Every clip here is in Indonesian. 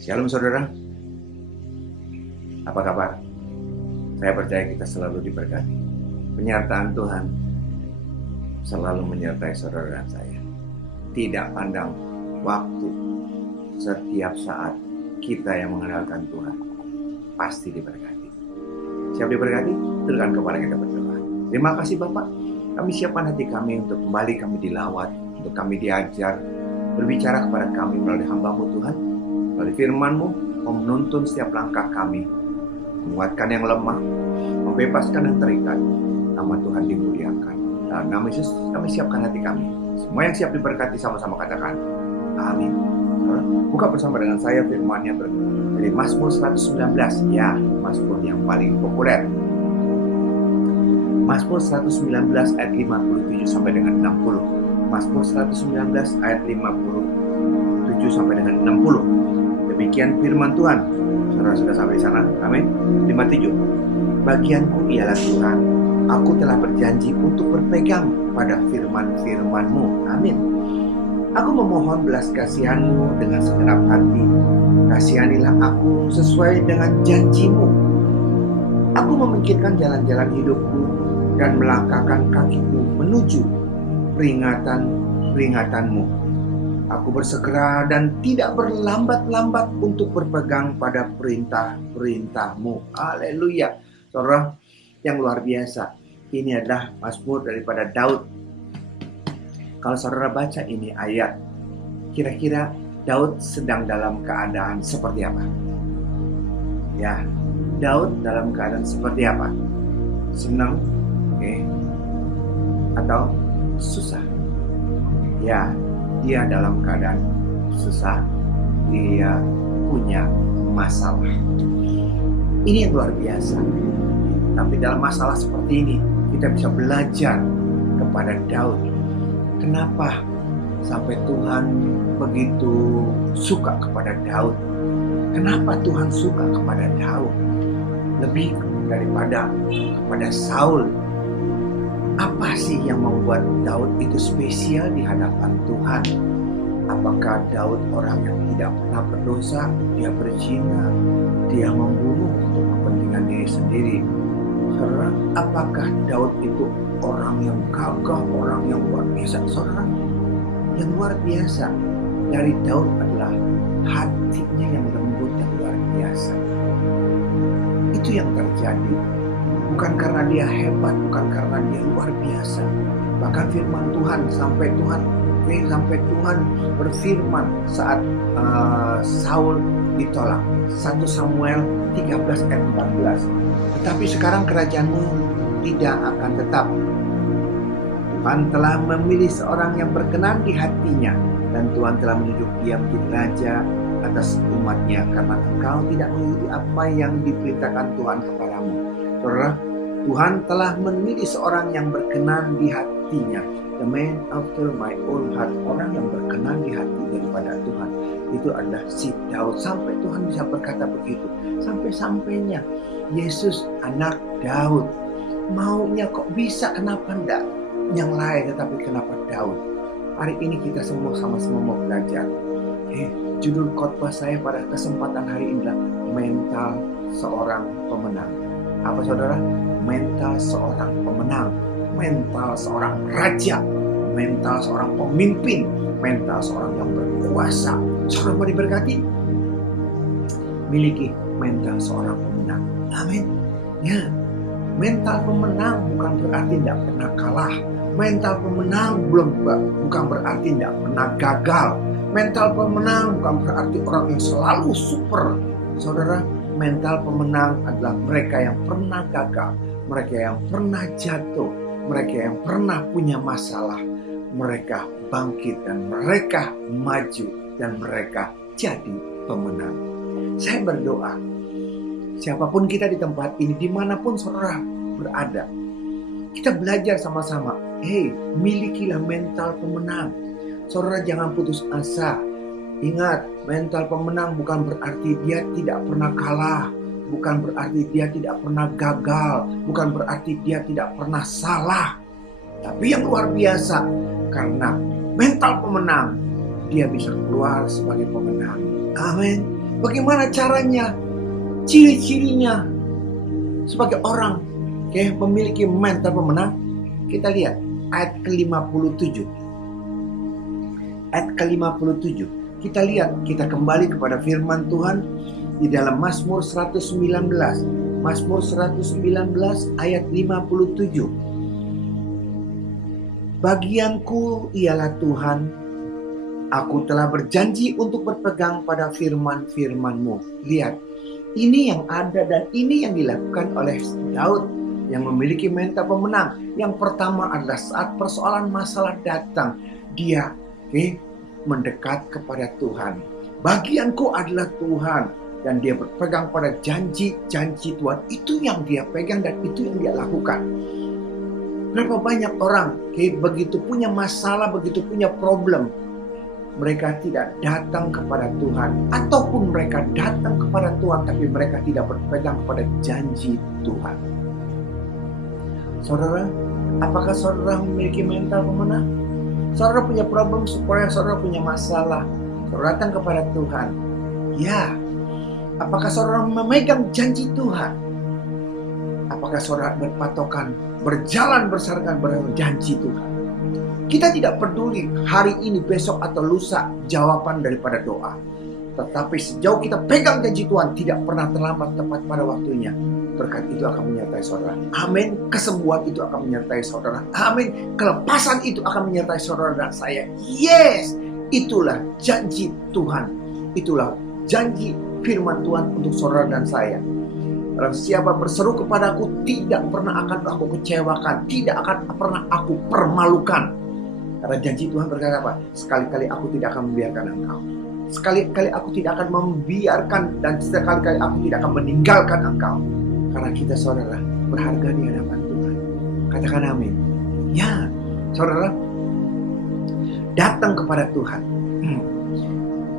Shalom saudara, apa kabar? Saya percaya kita selalu diberkati. Penyertaan Tuhan selalu menyertai saudara dan saya. Tidak pandang waktu, setiap saat kita yang mengandalkan Tuhan pasti diberkati. Siap diberkati? Tuliskan kepala kita berdoa. Terima kasih Bapak, kami siapkan hati kami untuk kembali kami dilawat, untuk kami diajar, berbicara kepada kami melalui hamba-Mu Tuhan, melalui firman-Mu, menuntun setiap langkah kami, menguatkan yang lemah, membebaskan yang terikat. Nama Tuhan dimuliakan. Dalam nama Yesus kami siapkan hati kami. Semua yang siap diberkati sama-sama katakan amin. Buka bersama dengan saya firman-Nya dari Mazmur 119. Ya, Mazmur yang paling populer. Mazmur 119 ayat 57 sampai dengan 60. Mazmur 119 ayat 57 sampai dengan 60. Demikian firman Tuhan. Saudara sudah sampai di sana? Amin. 57. Bagianku ialah Tuhan, aku telah berjanji untuk berpegang pada firman-firman-Mu. Amin. Aku memohon belas kasihan-Mu dengan segenap hati. Kasihanilah aku sesuai dengan janji-Mu. Aku memikirkan jalan-jalan hidupku dan melangkahkan kakiku menuju peringatan-peringatanmu. Aku bersegera dan tidak berlambat-lambat untuk berpegang pada perintah-perintah-Mu. Haleluya. Saudara yang luar biasa. Ini adalah Mazmur daripada Daud. Kalau saudara baca ini ayat, kira-kira Daud sedang dalam keadaan seperti apa? Ya, Daud dalam keadaan seperti apa? Senang, atau susah? Ya, dia dalam keadaan susah, dia punya masalah. Ini yang luar biasa. Tapi dalam masalah seperti ini, kita bisa belajar kepada Daud. Kenapa sampai Tuhan begitu suka kepada Daud? Kenapa Tuhan suka kepada Daud? Lebih daripada kepada Saul. Apa sih yang membuat Daud itu spesial di hadapan Tuhan? Apakah Daud orang yang tidak pernah berdosa? Dia berzina, dia membunuh untuk kepentingan diri sendiri. Saudara, apakah Daud itu orang yang gagah, orang yang luar biasa? Saudara, yang luar biasa dari Daud adalah hatinya yang lembut dan luar biasa. Itu yang terjadi. Bukan karena dia hebat, bukan karena dia luar biasa. Bahkan firman Tuhan sampai Tuhan berfirman saat Saul ditolak. 1 Samuel 13 ayat 14. Tetapi sekarang kerajaanmu tidak akan tetap. Tuhan telah memilih seorang yang berkenan di hatinya, dan Tuhan telah menunjuk dia menjadi raja atas umatnya, karena engkau tidak mengikuti apa yang diperintahkan Tuhan kepadamu. Saudara, Tuhan telah memilih seorang yang berkenan di hatinya. The man after my own heart. Orang yang berkenan di hati daripada Tuhan. Itu adalah si Daud. Sampai Tuhan bisa berkata begitu. Sampai-sampainya Yesus anak Daud. Maunya kok bisa, kenapa enggak yang lain, tetapi kenapa Daud? Hari ini kita semua sama-sama mau belajar. Judul khotbah saya pada kesempatan hari ini adalah mental seorang pemenang. Apa saudara? Mental seorang pemenang, mental seorang raja, mental seorang pemimpin, mental seorang yang berkuasa. Saudara mau diberkati? Miliki mental seorang pemenang. Amin. Ya, mental pemenang bukan berarti tidak pernah kalah. Mental pemenang bukan berarti tidak pernah gagal. Mental pemenang bukan berarti orang yang selalu super. Saudara, mental pemenang adalah mereka yang pernah gagal, mereka yang pernah jatuh, mereka yang pernah punya masalah. Mereka bangkit dan mereka maju dan mereka jadi pemenang. Saya berdoa, siapapun kita di tempat ini, dimanapun saudara berada, kita belajar sama-sama. Milikilah mental pemenang. Saudara jangan putus asa. Ingat, mental pemenang bukan berarti dia tidak pernah kalah, bukan berarti dia tidak pernah gagal, bukan berarti dia tidak pernah salah. Tapi yang luar biasa, karena mental pemenang, dia bisa keluar sebagai pemenang. Amin. Bagaimana caranya? Ciri-cirinya sebagai orang memiliki mental pemenang. Kita lihat ayat ke-57. Ayat ke-57. Kita lihat, kita kembali kepada firman Tuhan di dalam Mazmur 119. Mazmur 119 ayat 57. Bagianku ialah Tuhan, aku telah berjanji untuk berpegang pada firman-firman-Mu. Lihat, ini yang ada dan ini yang dilakukan oleh Daud yang memiliki mental pemenang. Yang pertama adalah saat persoalan masalah datang, dia mendekat kepada Tuhan. Bagianku adalah Tuhan, dan dia berpegang pada janji-janji Tuhan. Itu yang dia pegang dan itu yang dia lakukan. Berapa banyak orang begitu punya masalah, begitu punya problem, mereka tidak datang kepada Tuhan, ataupun mereka datang kepada Tuhan tapi mereka tidak berpegang kepada janji Tuhan. Saudara, apakah saudara memiliki mental pemenang? Saudara punya problem, supaya saudara punya masalah, saudara datang kepada Tuhan. Ya, apakah saudara memegang janji Tuhan? Apakah saudara berpatokan, berjalan bersarkan pada janji Tuhan? Kita tidak peduli hari ini, besok, atau lusa jawaban daripada doa. Tetapi sejauh kita pegang janji Tuhan, tidak pernah terlambat, tepat pada waktunya. Berkat itu akan menyertai saudara. Amin. Kesembuhan itu akan menyertai saudara. Amin. Kelepasan itu akan menyertai saudara dan saya. Yes. Itulah janji Tuhan. Itulah janji firman Tuhan untuk saudara dan saya. Barang siapa berseru kepadaku, tidak pernah akan aku kecewakan, tidak akan pernah aku permalukan. Karena janji Tuhan berkata apa? Sekali-kali aku tidak akan membiarkan engkau. Sekali-kali aku tidak akan membiarkan, dan sekali-kali aku tidak akan meninggalkan engkau. Karena kita saudara berharga di hadapan Tuhan. Katakan amin. Ya, saudara, datang kepada Tuhan.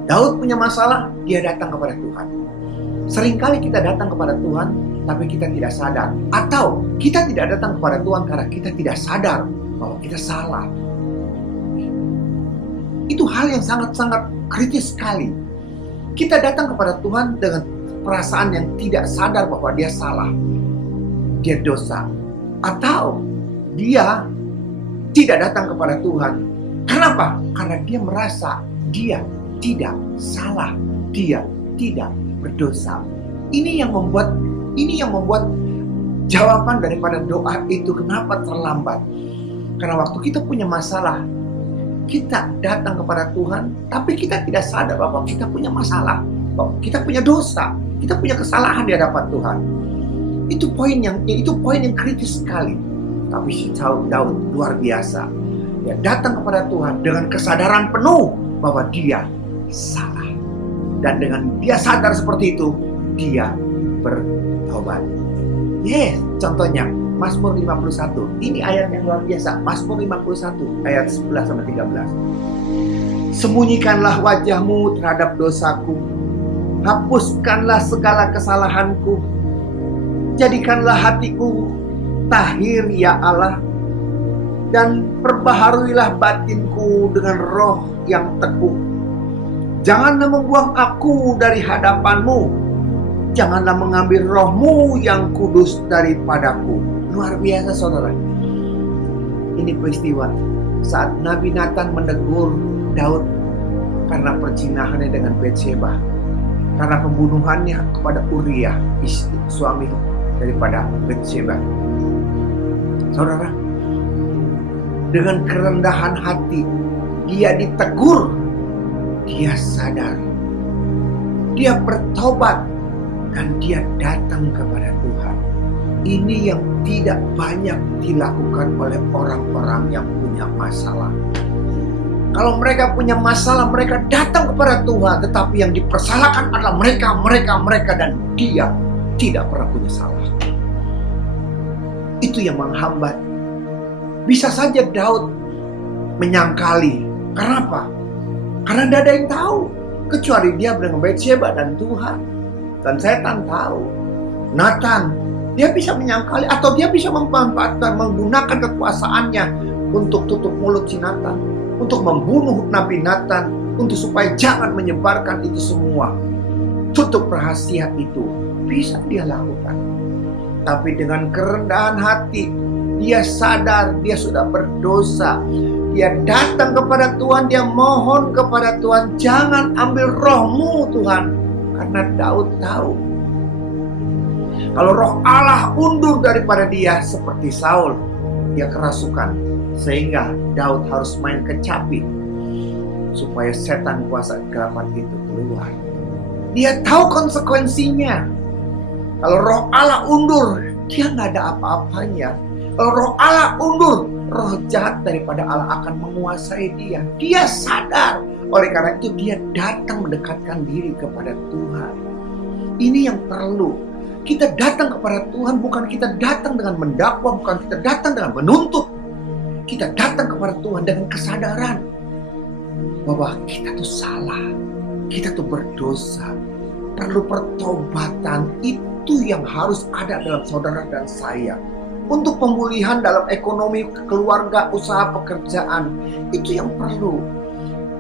Daud punya masalah, dia datang kepada Tuhan. Seringkali kita datang kepada Tuhan, tapi kita tidak sadar. Atau kita tidak datang kepada Tuhan karena kita tidak sadar bahwa kita salah. Itu hal yang sangat-sangat kritis sekali. Kita datang kepada Tuhan dengan perasaan yang tidak sadar bahwa dia salah, dia dosa. Atau dia tidak datang kepada Tuhan. Kenapa? Karena dia merasa dia tidak salah, dia tidak berdosa. Ini yang membuat jawaban daripada doa itu kenapa terlambat. Karena waktu kita punya masalah, kita datang kepada Tuhan, tapi kita tidak sadar bahwa kita punya masalah, bahwa kita punya dosa, kita punya kesalahan di hadapan Tuhan. Itu poin yang kritis sekali. Tapi si Daud luar biasa. Dia datang kepada Tuhan dengan kesadaran penuh bahwa dia salah. Dan dengan dia sadar seperti itu, dia bertobat. Contohnya Mazmur 51. Ini ayat yang luar biasa. Mazmur 51 ayat 11-13. Sembunyikanlah wajahmu terhadap dosaku. Hapuskanlah segala kesalahanku. Jadikanlah hatiku tahir ya Allah. Dan perbaharuilah batinku dengan roh yang teguh. Janganlah membuang aku dari hadapanmu. Janganlah mengambil rohmu yang kudus daripadaku. Luar biasa saudara. Ini peristiwa saat Nabi Nathan menegur Daud karena perzinahannya dengan Batsheba, karena pembunuhannya kepada Uriah, suami daripada Batsheba. Saudara, dengan kerendahan hati dia ditegur, dia sadar, dia bertobat, dan dia datang kepada Tuhan. Ini yang tidak banyak dilakukan oleh orang-orang yang punya masalah. Kalau mereka punya masalah, mereka datang kepada Tuhan, tetapi yang dipersalahkan adalah mereka, dan dia tidak pernah punya salah. Itu yang menghambat. Bisa saja Daud menyangkali. Kenapa? Karena tidak ada yang tahu, kecuali dia dengan Batsheba dan Tuhan. Dan setan tahu. Nathan, dia bisa menyangkali atau dia bisa memanfaatkan, menggunakan kekuasaannya untuk tutup mulut si Nathan, untuk membunuh Nabi Nathan, untuk supaya jangan menyebarkan itu semua. tutup rahasia itu, bisa dia lakukan. Tapi dengan kerendahan hati, dia sadar dia sudah berdosa. Dia datang kepada Tuhan, dia mohon kepada Tuhan, jangan ambil rohmu Tuhan. Karena Daud tahu, kalau roh Allah undur daripada dia seperti Saul, dia kerasukan. Sehingga Daud harus main kecapi supaya setan kuasa kegelapan itu keluar. Dia tahu konsekuensinya. Kalau roh Allah undur, dia nggak ada apa-apanya. Kalau roh Allah undur, roh jahat daripada Allah akan menguasai dia. Dia sadar. Oleh karena itu dia datang mendekatkan diri kepada Tuhan. Ini yang perlu. Kita datang kepada Tuhan bukan kita datang dengan mendakwa, bukan kita datang dengan menuntut. Kita datang kepada Tuhan dengan kesadaran bahwa kita tuh salah, kita tuh berdosa, perlu pertobatan. Itu yang harus ada dalam saudara dan saya. Untuk pemulihan dalam ekonomi, keluarga, usaha, pekerjaan, itu yang perlu.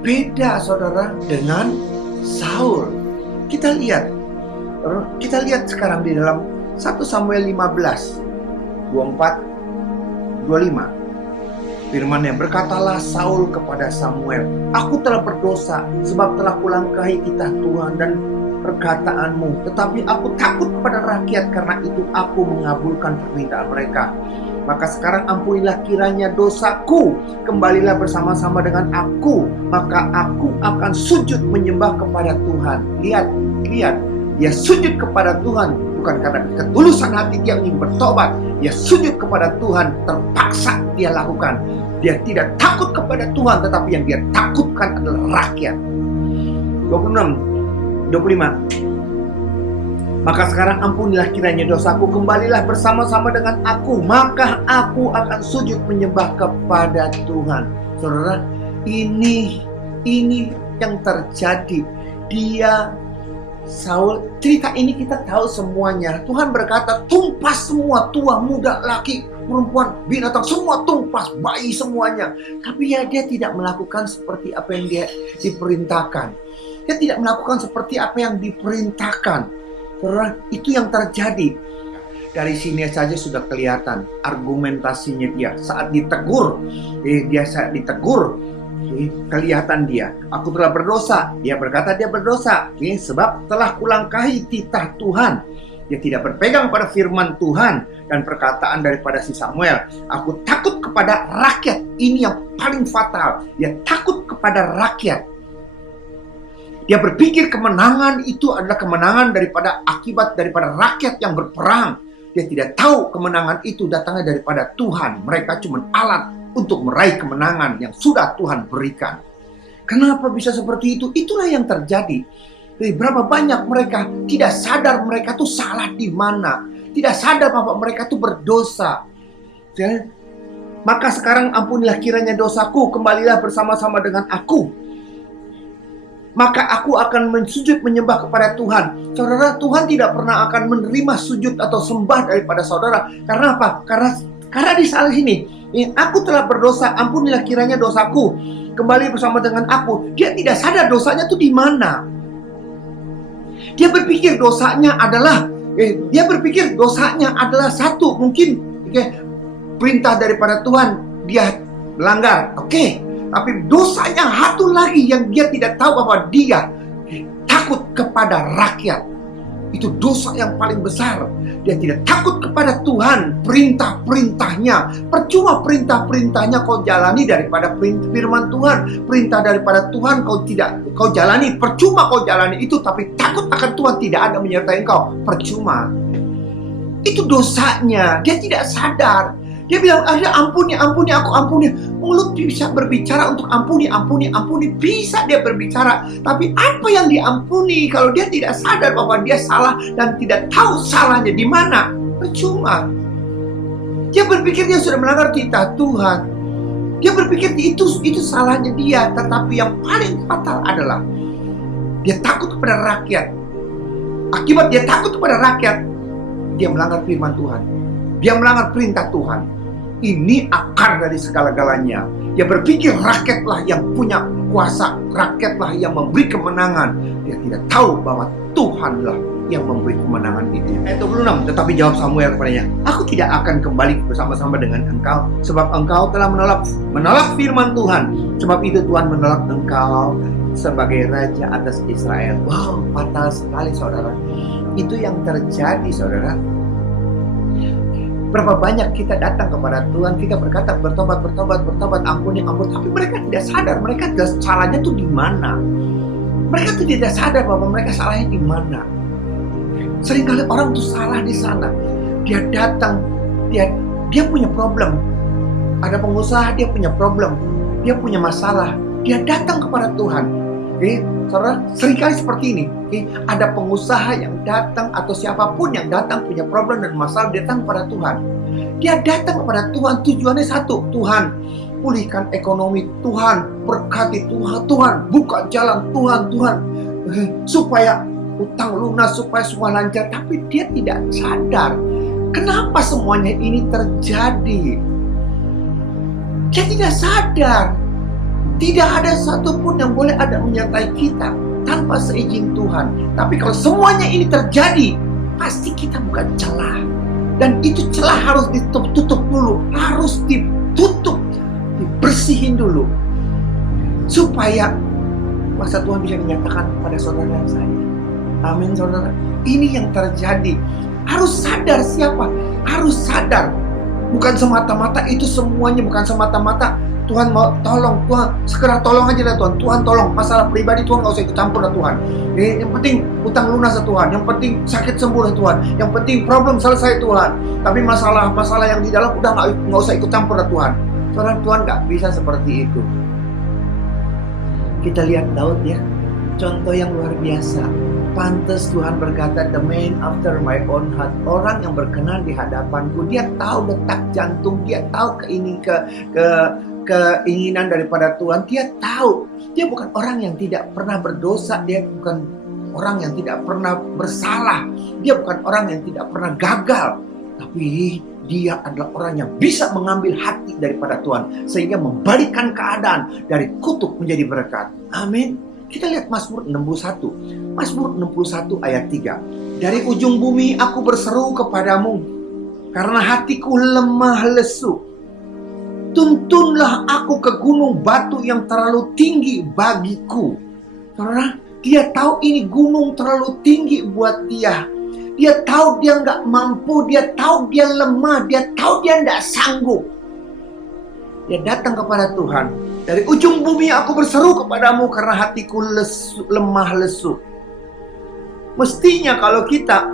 Beda saudara dengan Saul. Kita lihat sekarang di dalam 1 Samuel 15 24 25. Firman-Nya, berkatalah Saul kepada Samuel, aku telah berdosa sebab telah kulangkahi titah Tuhan dan perkataanmu, tetapi aku takut kepada rakyat, karena itu aku mengabulkan permintaan mereka. Maka sekarang ampunilah kiranya dosaku, kembalilah bersama-sama dengan aku, maka aku akan sujud menyembah kepada Tuhan. Lihat, dia sujud kepada Tuhan bukan karena ketulusan hati dia ingin bertobat. Dia sujud kepada Tuhan, terpaksa dia lakukan. Dia tidak takut kepada Tuhan, tetapi yang dia takutkan adalah rakyat. 25. Maka sekarang ampunilah kiranya dosaku, kembalilah bersama-sama dengan aku, maka aku akan sujud menyembah kepada Tuhan. Saudara, ini yang terjadi. Saul, cerita ini kita tahu semuanya. Tuhan berkata, tumpas semua, tua, muda, laki, perempuan, binatang, semua tumpas, bayi semuanya. Tapi dia tidak melakukan seperti apa yang dia diperintahkan. Dia tidak melakukan seperti apa yang diperintahkan. Saudara, itu yang terjadi. Dari sini saja sudah kelihatan argumentasinya dia. Saat ditegur, kelihatan dia. Aku telah berdosa. Dia berkata dia berdosa. Sebab telah kulangkahi titah Tuhan. Dia tidak berpegang pada firman Tuhan dan perkataan daripada si Samuel. Aku takut kepada rakyat. Ini yang paling fatal. Dia takut kepada rakyat. Dia berpikir kemenangan itu adalah kemenangan akibat daripada rakyat yang berperang. Dia tidak tahu kemenangan itu datangnya daripada Tuhan. Mereka cuma alat untuk meraih kemenangan yang sudah Tuhan berikan. Kenapa bisa seperti itu? Itulah yang terjadi. Berapa banyak mereka tidak sadar mereka tuh salah di mana. Tidak sadar bahwa mereka tuh berdosa. Maka sekarang ampunilah kiranya dosaku, kembalilah bersama-sama dengan aku. Maka aku akan mensujud menyembah kepada Tuhan. Saudara, Tuhan tidak pernah akan menerima sujud atau sembah daripada saudara. Karena apa? Karena di saat sini, aku telah berdosa, ampunilah kiranya dosaku, kembali bersama dengan aku. Dia tidak sadar dosanya itu di mana. Dia berpikir dosanya adalah satu, mungkin perintah daripada Tuhan dia melanggar. Tapi dosanya satu lagi yang dia tidak tahu bahwa dia takut kepada rakyat. Itu dosa yang paling besar. Dia tidak takut kepada Tuhan, perintah-perintahnya. Percuma perintah-perintahnya kau jalani daripada firman Tuhan. Perintah daripada Tuhan kau jalani. Percuma kau jalani itu, tapi takut akan Tuhan tidak ada menyertai kau. Percuma. Itu dosanya. Dia tidak sadar. Dia bilang, ampuni, aku ampuni. Mulut bisa berbicara untuk ampuni. Bisa dia berbicara. Tapi apa yang diampuni kalau dia tidak sadar bahwa dia salah dan tidak tahu salahnya di mana? Percuma. Dia berpikir dia sudah melanggar titah Tuhan. Dia berpikir itu salahnya dia. Tetapi yang paling fatal adalah dia takut kepada rakyat. Akibat dia takut kepada rakyat, dia melanggar firman Tuhan. Dia melanggar perintah Tuhan. Ini akar dari segala-galanya. Dia berpikir rakyatlah yang punya berkuasa, rakyatlah yang memberi kemenangan. Dia tidak tahu bahwa Tuhanlah yang memberi kemenangan itu. Ayat 26, tetapi jawab Samuel kepadanya, aku tidak akan kembali bersama-sama dengan engkau, sebab engkau telah menolak firman Tuhan. Sebab itu Tuhan menolak engkau sebagai raja atas Israel. Wow, fatal sekali saudara. Itu yang terjadi saudara. Berapa banyak kita datang kepada Tuhan, kita berkata bertobat, ampuni. Tapi mereka tidak sadar, mereka salahnya tuh di mana. Mereka tuh tidak sadar bahwa mereka salahnya di mana. Seringkali orang tuh salah di sana. Dia datang, dia punya problem. Ada pengusaha, dia punya problem, dia punya masalah. Dia datang kepada Tuhan. Saudara, seringkali seperti ini. Ada pengusaha yang datang atau siapapun yang datang punya problem dan masalah, datang kepada Tuhan. Dia datang kepada Tuhan, tujuannya satu, Tuhan pulihkan ekonomi, Tuhan berkati, Tuhan buka jalan, Tuhan supaya utang lunas, supaya semua lancar. Tapi dia tidak sadar kenapa semuanya ini terjadi. Dia tidak sadar. Tidak ada satupun yang boleh ada menyertai kita tanpa seizin Tuhan. Tapi kalau semuanya ini terjadi, pasti kita bukan celah. Dan itu celah harus ditutup dulu. Harus ditutup, dibersihin dulu. Supaya masa Tuhan bisa menyatakan kepada saudara dan saya. Amin saudara. Ini yang terjadi. Harus sadar siapa? Harus sadar. Bukan semata-mata itu semuanya, bukan semata-mata Tuhan mau tolong, Tuhan segera tolong aja lah Tuhan. Tuhan tolong, masalah pribadi Tuhan gak usah ikut campur lah Tuhan. Yang penting utang lunas lah Tuhan. Yang penting sakit sembuh lah Tuhan. Yang penting problem selesai Tuhan. Tapi masalah yang di dalam udah gak usah ikut campur lah Tuhan. Saudara, Tuhan gak bisa seperti itu. Kita lihat Daud ya, contoh yang luar biasa. Pantas Tuhan berkata, the man after my own heart. Orang yang berkenan di hadapanku. Dia tahu detak jantung, dia tahu keinginan daripada Tuhan. Dia tahu. Dia bukan orang yang tidak pernah berdosa. Dia bukan orang yang tidak pernah bersalah. Dia bukan orang yang tidak pernah gagal. Tapi dia adalah orang yang bisa mengambil hati daripada Tuhan, sehingga membalikkan keadaan dari kutuk menjadi berkat. Amin. Kita lihat Mazmur 61. Mazmur 61 ayat 3. Dari ujung bumi aku berseru kepadamu, karena hatiku lemah lesu. Tuntunlah aku ke gunung batu yang terlalu tinggi bagiku. Saudara, dia tahu ini gunung terlalu tinggi buat dia. Dia tahu dia nggak mampu, dia tahu dia lemah, dia tahu dia nggak sanggup. Dia datang kepada Tuhan. Dari ujung bumi aku berseru kepadamu karena hatiku lemah lesu. Mestinya kalau kita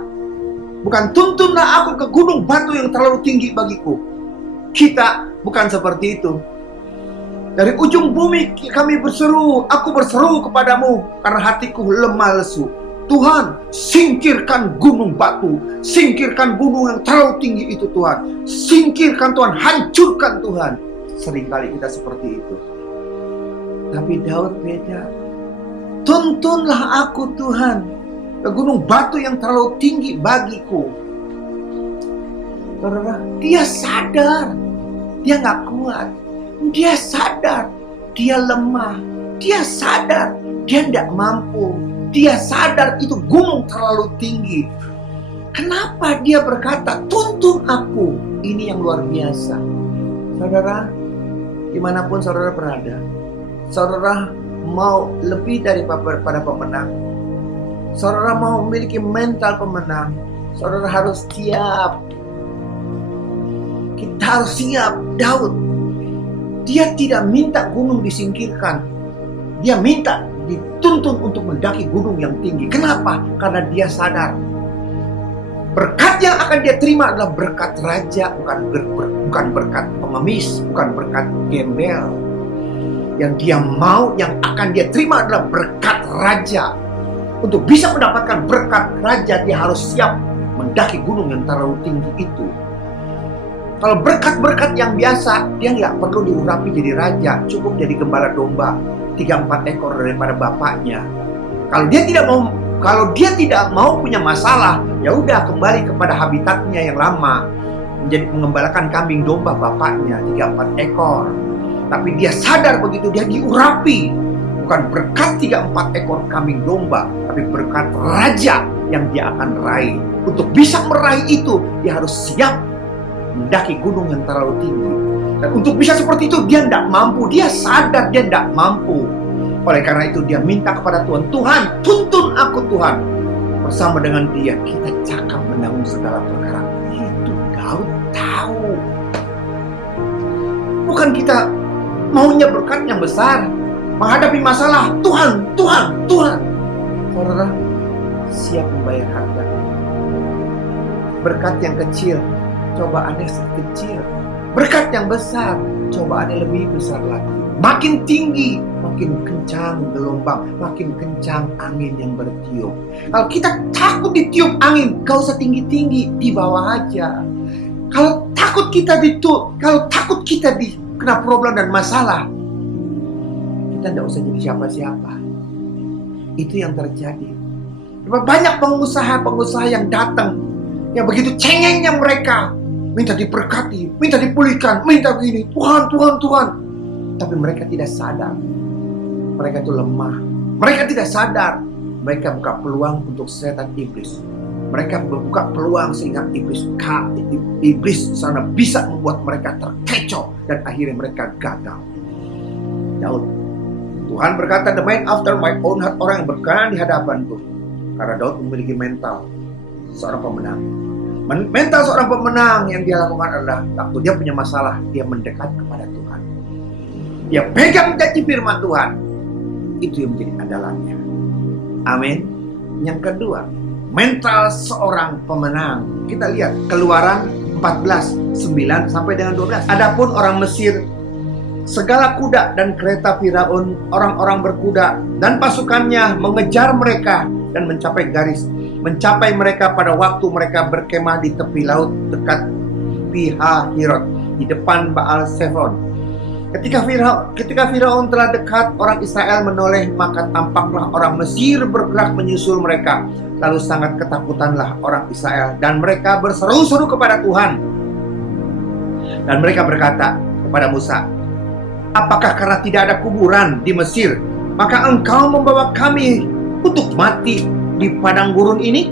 bukan tuntunlah aku ke gunung batu yang terlalu tinggi bagiku. Kita bukan seperti itu. Dari ujung bumi kami berseru, aku berseru kepadamu karena hatiku lemah lesu. Tuhan, singkirkan gunung batu, singkirkan gunung yang terlalu tinggi itu Tuhan. Singkirkan Tuhan, hancurkan Tuhan. Seringkali kita seperti itu. Tapi Daud beda. Tuntunlah aku Tuhan ke gunung batu yang terlalu tinggi bagiku. Saudara, dia sadar dia gak kuat. Dia sadar dia lemah. Dia sadar dia gak mampu. Dia sadar itu gunung terlalu tinggi. Kenapa dia berkata, tuntun aku? Ini yang luar biasa. Saudara, dimanapun saudara berada, saudara mau lebih daripada pemenang, saudara mau memiliki mental pemenang, saudara harus siap. Kita harus siap. Daud, dia tidak minta gunung disingkirkan. Dia minta dituntun untuk mendaki gunung yang tinggi. Kenapa? Karena dia sadar berkat yang akan dia terima adalah berkat raja, bukan berkat pengemis, bukan berkat gembel. Yang dia mau, yang akan dia terima adalah berkat raja. Untuk bisa mendapatkan berkat raja, dia harus siap mendaki gunung yang terlalu tinggi itu. Kalau berkat-berkat yang biasa, dia nggak perlu diurapi jadi raja, cukup jadi gembala domba 3-4 ekor daripada bapaknya. Kalau dia tidak mau punya masalah, ya udah kembali kepada habitatnya yang lama, menjadi mengembalakan kambing domba bapaknya 3-4 ekor. Tapi dia sadar begitu dia diurapi, Bukan berkat 3-4 ekor kambing domba, tapi berkat raja yang dia akan raih. Untuk bisa meraih itu, dia harus siap mendaki gunung yang terlalu tinggi. Dan untuk bisa seperti itu, dia tidak mampu. Dia sadar dia tidak mampu. Oleh karena itu, dia minta kepada Tuhan, Tuhan, tuntun aku Tuhan. Bersama dengan dia, kita cakap menanggung segala perkara. Itu Daud tahu. Bukan kita maunya berkat yang besar, menghadapi masalah, Tuhan. Saudara, siap membayar harga. Berkat yang kecil, cobaannya kecil. Berkat yang besar, cobaannya lebih besar lagi. Makin tinggi, makin kencang gelombang, makin kencang angin yang bertiup. Kalau kita takut ditiup angin, gak usah tinggi-tinggi, di bawah aja. Kalau takut kita kena problem dan masalah, kita tidak usah jadi siapa-siapa. Itu yang terjadi. Banyak pengusaha-pengusaha yang datang, yang begitu cengengnya mereka, minta diberkati, minta dipulihkan, minta begini, Tuhan. Tapi mereka tidak sadar, mereka itu lemah. Mereka tidak sadar, mereka buka peluang untuk setan iblis. Mereka membuka peluang sehingga iblis sana bisa membuat mereka terkecoh dan akhirnya mereka gagal. Daud, Tuhan berkata, the man after my own heart, orang yang berkenan di hadapanku. Karena Daud memiliki mental seorang pemenang. Mental seorang pemenang yang dia lakukan adalah waktu dia punya masalah, dia mendekat kepada Tuhan. Dia pegang janji firman Tuhan. Itu yang menjadi andalannya. Amin. Yang kedua, mental seorang pemenang. Kita lihat Keluaran 14:9 sampai dengan 12. Adapun orang Mesir, segala kuda dan kereta Firaun, orang-orang berkuda dan pasukannya mengejar mereka dan mencapai mereka pada waktu mereka berkemah di tepi laut dekat Pihahirot di depan Baal Zephon. Ketika Firaun telah dekat, orang Israel menoleh, maka tampaklah orang Mesir bergerak menyusul mereka. Lalu sangat ketakutanlah orang Israel dan mereka berseru-seru kepada Tuhan. Dan mereka berkata kepada Musa, apakah karena tidak ada kuburan di Mesir, maka engkau membawa kami untuk mati di padang gurun ini?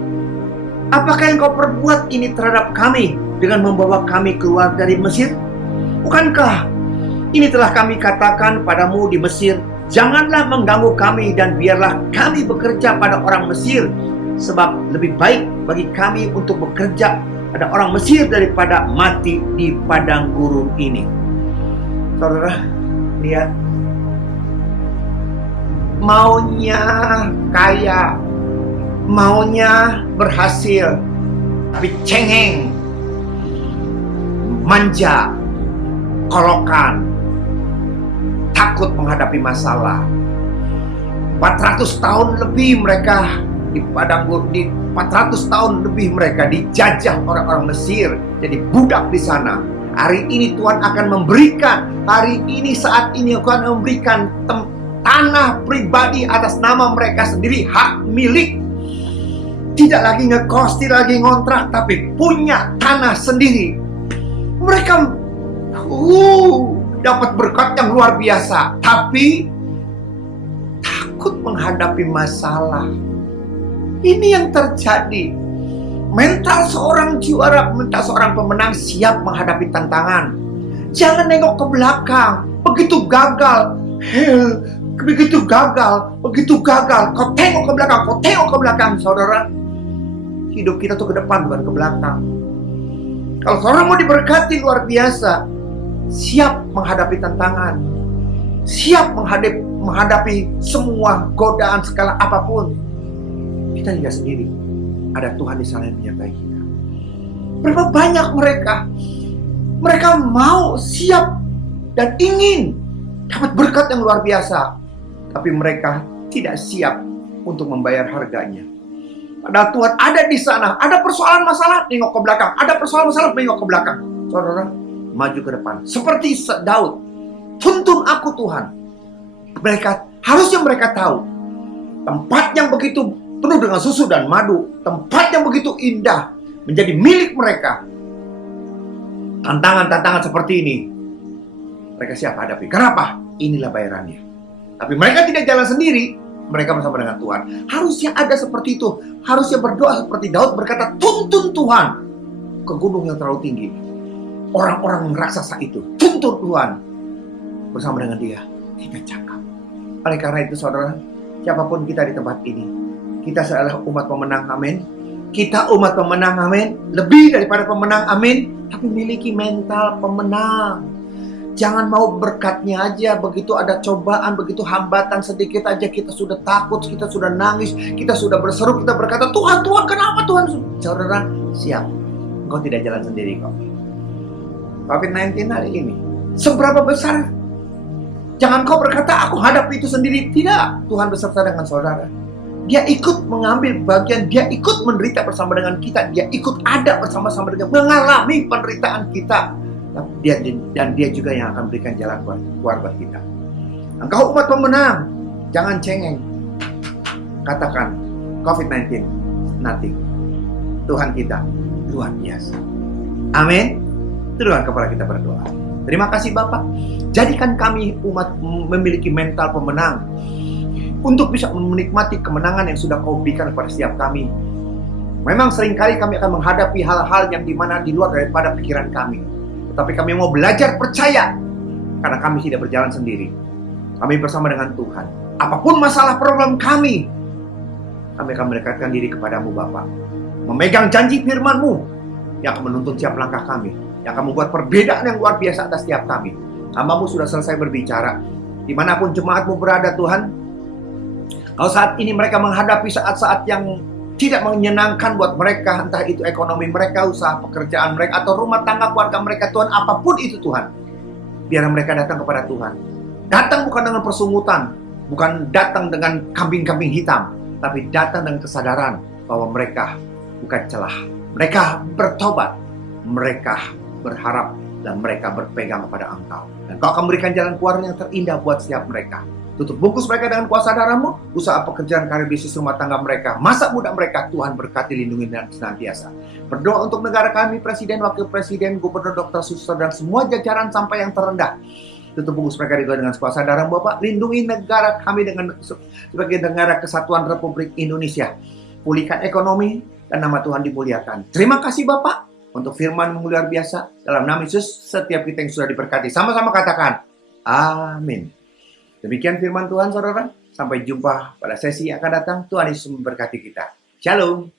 Apakah yang kau perbuat ini terhadap kami dengan membawa kami keluar dari Mesir? Bukankah ini telah kami katakan padamu di Mesir, janganlah mengganggu kami dan biarlah kami bekerja pada orang Mesir, sebab lebih baik bagi kami untuk bekerja pada orang Mesir daripada mati di padang gurun ini. Saudara, lihat, maunya kaya, maunya berhasil, tapi cengeng, manja, kolokan, takut menghadapi masalah. 400 tahun lebih mereka di padang gurun, 400 tahun lebih mereka dijajah orang-orang Mesir, jadi budak di sana. Hari ini Tuhan akan memberikan, saat ini Tuhan memberikan tanah pribadi atas nama mereka sendiri, hak milik. Tidak lagi ngekos, tidak lagi ngontrak, tapi punya tanah sendiri. Mereka dapat berkat yang luar biasa, tapi takut menghadapi masalah. Ini yang terjadi. Mental seorang juara, mental seorang pemenang siap menghadapi tantangan. Jangan nengok ke belakang. Begitu gagal, begitu gagal, kau tengok ke belakang, saudara. Hidup kita tuh ke depan, bukan ke belakang. Kalau seorang mau diberkati luar biasa, siap menghadapi tantangan, siap menghadapi semua godaan skala apapun. Kita tidak sendiri, ada Tuhan di sana yang menyertai kita. Berapa banyak mereka mau, siap, dan ingin dapat berkat yang luar biasa, tapi mereka tidak siap untuk membayar harganya. Padahal Tuhan ada di sana. Ada persoalan masalah, nengok ke belakang. Ada persoalan masalah, nengok ke belakang. Saudara, maju ke depan. Seperti Daud, tuntun aku Tuhan. Harusnya mereka tahu, tempat yang begitu penuh dengan susu dan madu, tempat yang begitu indah, menjadi milik mereka. Tantangan-tantangan seperti ini mereka siap hadapi. Kenapa? Inilah bayarannya. Tapi mereka tidak jalan sendiri, mereka bersama dengan Tuhan. Harusnya ada seperti itu. Harusnya berdoa seperti Daud berkata, tuntun Tuhan ke gunung yang terlalu tinggi. Orang-orang raksasa itu, tuntun Tuhan. Bersama dengan dia, kita cakap. Oleh karena itu saudara, siapapun kita di tempat ini, kita adalah umat pemenang, amin. Kita umat pemenang, amin. Lebih daripada pemenang, amin. Tapi miliki mental pemenang. Jangan mau berkatnya aja, begitu ada cobaan, begitu hambatan sedikit aja kita sudah takut, kita sudah nangis, kita sudah berseru, kita berkata, Tuhan, Tuhan, kenapa Tuhan? Saudara, siap. Engkau tidak jalan sendiri kok. COVID-19 hari ini, seberapa besar? Jangan kau berkata, aku hadapi itu sendiri. Tidak, Tuhan beserta dengan saudara. Dia ikut mengambil bagian, dia ikut menderita bersama dengan kita, dia ikut ada bersama-sama dengan mengalami penderitaan kita. Dan dia juga yang akan berikan jalan keluar buat kita. Engkau umat pemenang, jangan cengeng. Katakan, COVID-19, nothing. Tuhan kita luar biasa. Amin. Turunkan kepala kita berdoa. Terima kasih Bapak. Jadikan kami umat memiliki mental pemenang untuk bisa menikmati kemenangan yang sudah Kau berikan kepada setiap kami. Memang seringkali kami akan menghadapi hal-hal yang dimana di luar daripada pikiran kami. Tapi kami mau belajar percaya, karena kami tidak berjalan sendiri. Kami bersama dengan Tuhan. Apapun masalah problem kami akan mendekatkan diri kepadamu Bapa. Memegang janji firman-Mu yang akan menuntun setiap langkah kami, yang akan membuat perbedaan yang luar biasa atas setiap kami. Hamba-Mu sudah selesai berbicara. Dimanapun jemaat-Mu berada Tuhan, kalau saat ini mereka menghadapi saat-saat yang tidak menyenangkan buat mereka, entah itu ekonomi mereka, usaha pekerjaan mereka, atau rumah tangga keluarga mereka, Tuhan, apapun itu Tuhan, biar mereka datang kepada Tuhan. Datang bukan dengan persungutan, bukan datang dengan kambing-kambing hitam, tapi datang dengan kesadaran bahwa mereka bukan celah. Mereka bertobat, mereka berharap, dan mereka berpegang kepada Engkau. Dan Kau akan memberikan jalan keluar yang terindah buat setiap mereka. Tutup bungkus mereka dengan kuasa darah-Mu, usaha pekerjaan, karir, bisnis, rumah tangga mereka, masa muda mereka, Tuhan berkati, lindungi dan senantiasa. Berdoa untuk negara kami, Presiden, Wakil Presiden, Gubernur, Dokter, Suster, dan semua jajaran sampai yang terendah. Tutup bungkus mereka juga dengan kuasa darah Bapak. Lindungi negara kami dengan sebagai negara kesatuan Republik Indonesia. Pulihkan ekonomi dan nama Tuhan dimuliakan. Terima kasih Bapak untuk firman-Mu luar biasa. Dalam nama Yesus, setiap kita yang sudah diberkati, sama-sama katakan, amin. Demikian firman Tuhan, saudara. Sampai jumpa pada sesi yang akan datang. Tuhan Yesus memberkati kita. Shalom.